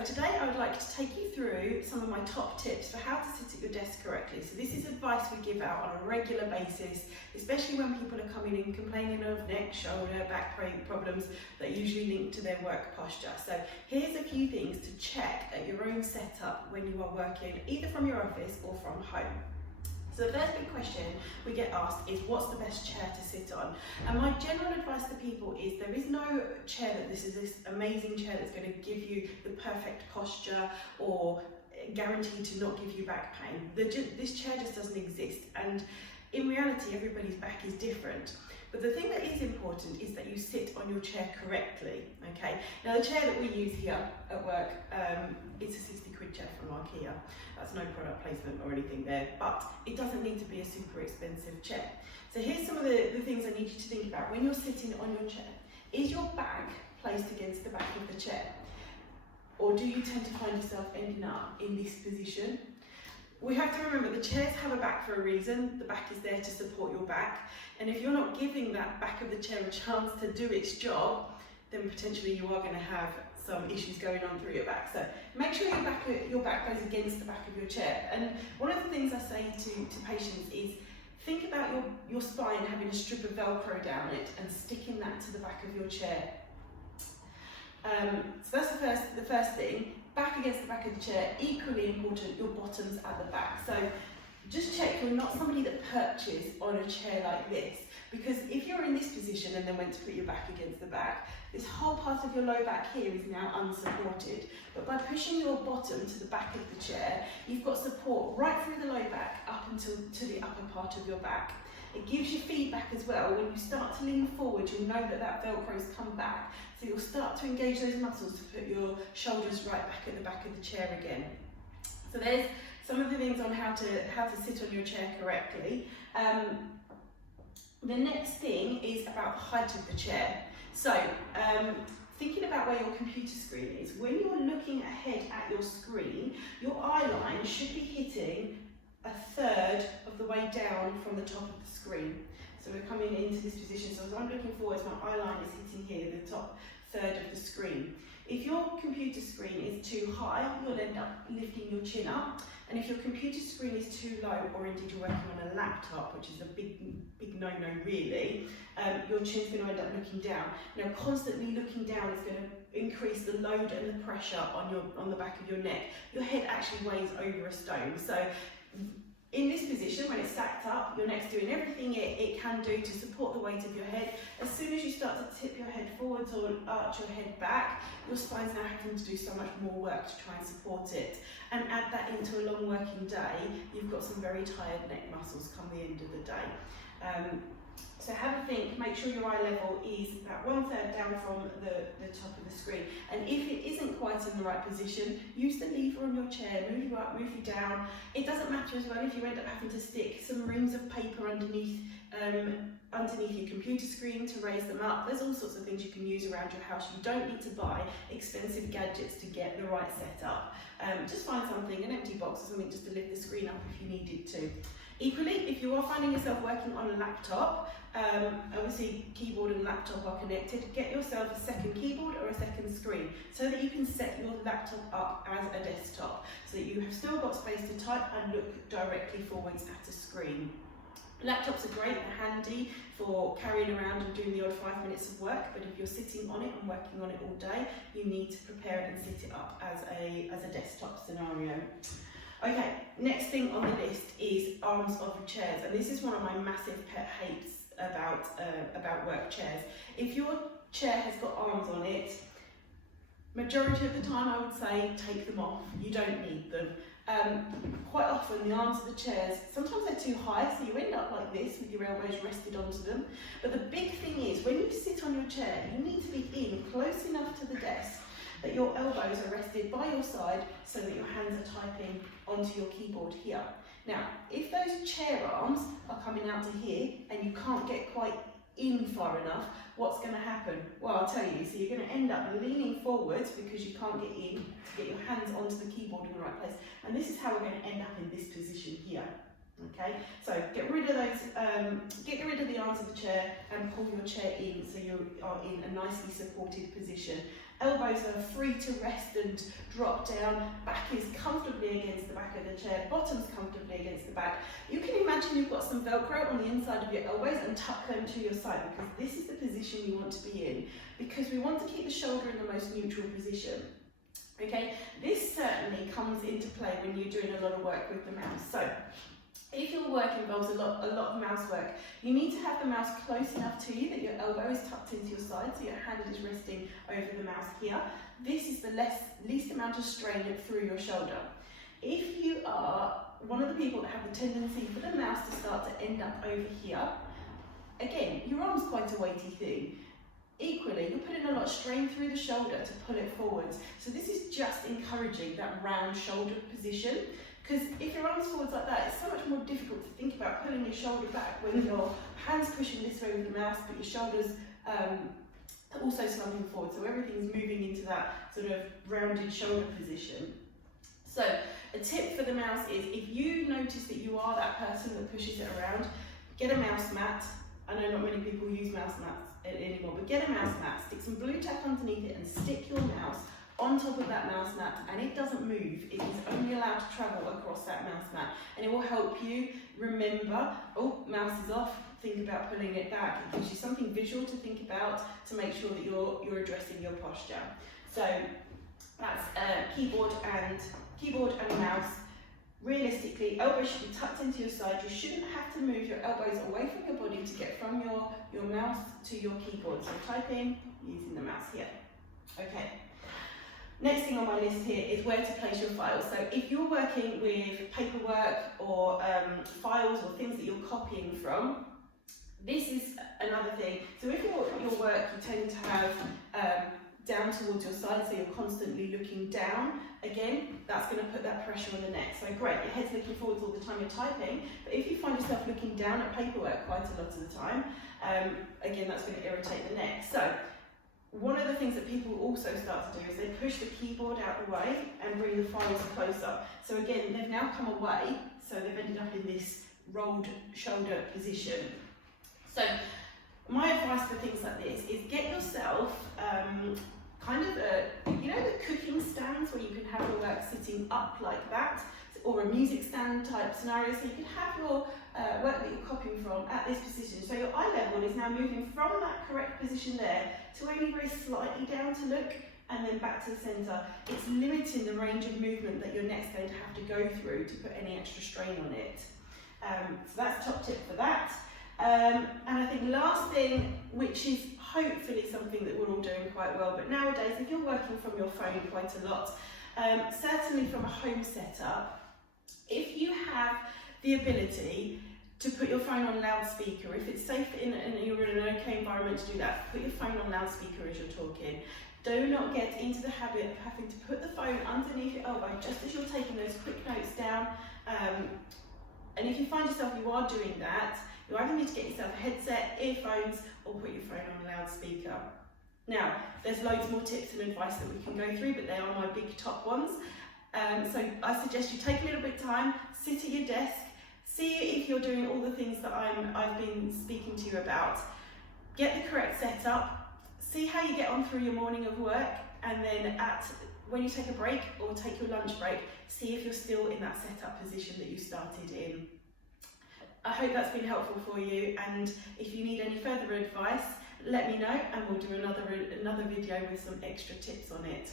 So today I would like to take you through some of my top tips for how to sit at your desk correctly. So this is advice we give out on a regular basis, especially when people are coming in complaining of neck, shoulder, back problems that usually link to their work posture. So here's a few things to check at your own setup when you are working either from your office or from home. So the first big question we get asked is, what's the best chair to sit on? And my general advice to people is there is no chair that this amazing chair that's going to give you the perfect posture or guaranteed to not give you back pain. This chair just doesn't exist, and in reality everybody's back is different. But the thing that is important is that you sit on your chair correctly, okay? Now the chair that we use here at work, it's a 60 quid chair from IKEA. That's no product placement or anything there, but it doesn't need to be a super expensive chair. So here's some of the things I need you to think about when you're sitting on your chair. Is your back placed against the back of the chair? Or do you tend to find yourself ending up in this position? We have to remember the chairs have a back for a reason. The back is there to support your back. And if you're not giving that back of the chair a chance to do its job, then potentially you are going to have some issues going on through your back. So make sure your back goes against the back of your chair. And one of the things I say to patients is, think about your spine having a strip of Velcro down it and sticking that to the back of your chair. So that's the first thing. Back against the back of the chair, equally important, your bottom's at the back. So just check you're not somebody that perches on a chair like this, because if you're in this position and then went to put your back against the back, this whole part of your low back here is now unsupported. But by pushing your bottom to the back of the chair, you've got support right through the low back up until to the upper part of your back. It gives you feedback as well. When you start to lean forward, you'll know that Velcro's come back. So you'll start to engage those muscles to put your shoulders right back at the back of the chair again. So there's some of the things on how to sit on your chair correctly. The next thing is about the height of the chair. So thinking about where your computer screen is, when you're looking ahead at your screen, your eye line should be hitting a third of the way down from the top of the screen. So we're coming into this position. So as I'm looking forwards, my eye line is hitting here, the top third of the screen. If your computer screen is too high, you'll end up lifting your chin up. And if your computer screen is too low, or indeed you're working on a laptop, which is a big no-no really, your chin's going to end up looking down. Now constantly looking down is going to increase the load and the pressure on the back of your neck. Your head actually weighs over a stone. So in this position, when it's stacked up, your neck's doing everything it can do to support the weight of your head. As soon as you start to tip your head forwards or arch your head back, your spine's now having to do so much more work to try and support it. And add that into a long working day, you've got some very tired neck muscles come the end of the day. So have a think, make sure your eye level is about 1/3 down from the top of the screen. And if it isn't quite in the right position, use the lever on your chair, move you up, move you down. It doesn't matter as well if you end up having to stick some reams of paper underneath your computer screen to raise them up. There's all sorts of things you can use around your house. You don't need to buy expensive gadgets to get the right setup. Just find something, an empty box or something, just to lift the screen up if you needed to. Equally, if you are finding yourself working on a laptop, obviously keyboard and laptop are connected, get yourself a second keyboard or a second screen so that you can set your laptop up as a desktop, so that you have still got space to type and look directly forwards at a screen. Laptops are great and handy for carrying around and doing the odd 5 minutes of work, but if you're sitting on it and working on it all day, you need to prepare it and set it up as a desktop scenario. Okay, next thing on the list is arms of chairs, and this is one of my massive pet hates about work chairs. If your chair has got arms on it, majority of the time I would say take them off. You don't need them. Quite often the arms of the chairs, sometimes they're too high, so you end up like this with your elbows rested onto them. But the big thing is, when you sit on your chair, you need to be in close enough to the desk that your elbows are rested by your side so that your hands are typing onto your keyboard here. Now, if those chair arms are coming out to here and you can't get quite in far enough, what's going to happen? Well, I'll tell you. So you're going to end up leaning forwards because you can't get in to get your hands onto the keyboard in the right place. And this is how we're going to end up in this position here. Okay, so get rid of those, get rid of the arms of the chair and pull your chair in so you are in a nicely supported position. elbows are free to rest and drop down, back is comfortably against the back of the chair, bottom's comfortably against the back. You can imagine you've got some Velcro on the inside of your elbows and tuck them to your side, because this is the position you want to be in, because we want to keep the shoulder in the most neutral position. Okay, this certainly comes into play when you're doing a lot of work with the mouse. So if your work involves a lot of mouse work, you need to have the mouse close enough to you that your elbow is tucked into your side, so your hand is resting over the mouse here. This is the least amount of strain through your shoulder. If you are one of the people that have the tendency for the mouse to start to end up over here, again, your arm's quite a weighty thing. Equally, you're putting a lot of strain through the shoulder to pull it forwards. So this is just encouraging that round shoulder position. Because if your arm's forwards like that, it's so much more difficult to think about pulling your shoulder back when your hand's pushing this way with the mouse, but your shoulders are also slumping forward. So everything's moving into that sort of rounded shoulder position. So a tip for the mouse is, if you notice that you are that person that pushes it around, get a mouse mat. I know not many people use mouse mats anymore, but get a mouse mat, stick some blue tack underneath it and stick your mouse on top of that mouse mat, and it doesn't move. It is only allowed to travel across that mouse mat, and it will help you remember, oh, mouse is off, think about pulling it back. It gives you something visual to think about to make sure that you're addressing your posture. So that's keyboard and mouse. Realistically, elbows should be tucked into your side. You shouldn't have to move your elbows away from your body to get from your mouse to your keyboard. So typing using the mouse here. Okay. Next thing on my list here is where to place your files. So if you're working with paperwork or files or things that you're copying from, this is another thing. So if your work, you tend to have down towards your side, so you're constantly looking down, again, that's going to put that pressure on the neck. So great, your head's looking forwards all the time you're typing, but if you find yourself looking down at paperwork quite a lot of the time, again, that's going to irritate the neck. So one of the things that people also start to do is they push the keyboard out the way and bring the files closer. So again, they've now come away, so they've ended up in this rolled shoulder position. So my advice for things like this is get yourself kind of you know, the cooking stands where you can have your work sitting up like that, or a music stand type scenario, so you can have your work that you're copying from at this position. So your eye level is now moving from that correct position there to only very slightly down to look, and then back to the centre. It's limiting the range of movement that your neck's going to have to go through to put any extra strain on it. So that's top tip for that. And I think last thing, which is hopefully something that we're all doing quite well, but nowadays if you're working from your phone quite a lot, certainly from a home setup, if you have the ability to put your phone on loudspeaker, if it's safe and you're in an okay environment to do that, put your phone on loudspeaker as you're talking. Do not get into the habit of having to put the phone underneath your elbow just as you're taking those quick notes down. And if you find yourself you are doing that, you either need to get yourself a headset, earphones, or put your phone on a loudspeaker. Now, there's loads more tips and advice that we can go through, but they are my big top ones. So I suggest you take a little bit of time, sit at your desk, see if you're doing all the things that I've been speaking to you about. Get the correct setup, see how you get on through your morning of work, and then when you take a break or take your lunch break, see if you're still in that setup position that you started in. I hope that's been helpful for you, and if you need any further advice, let me know and we'll do another video with some extra tips on it.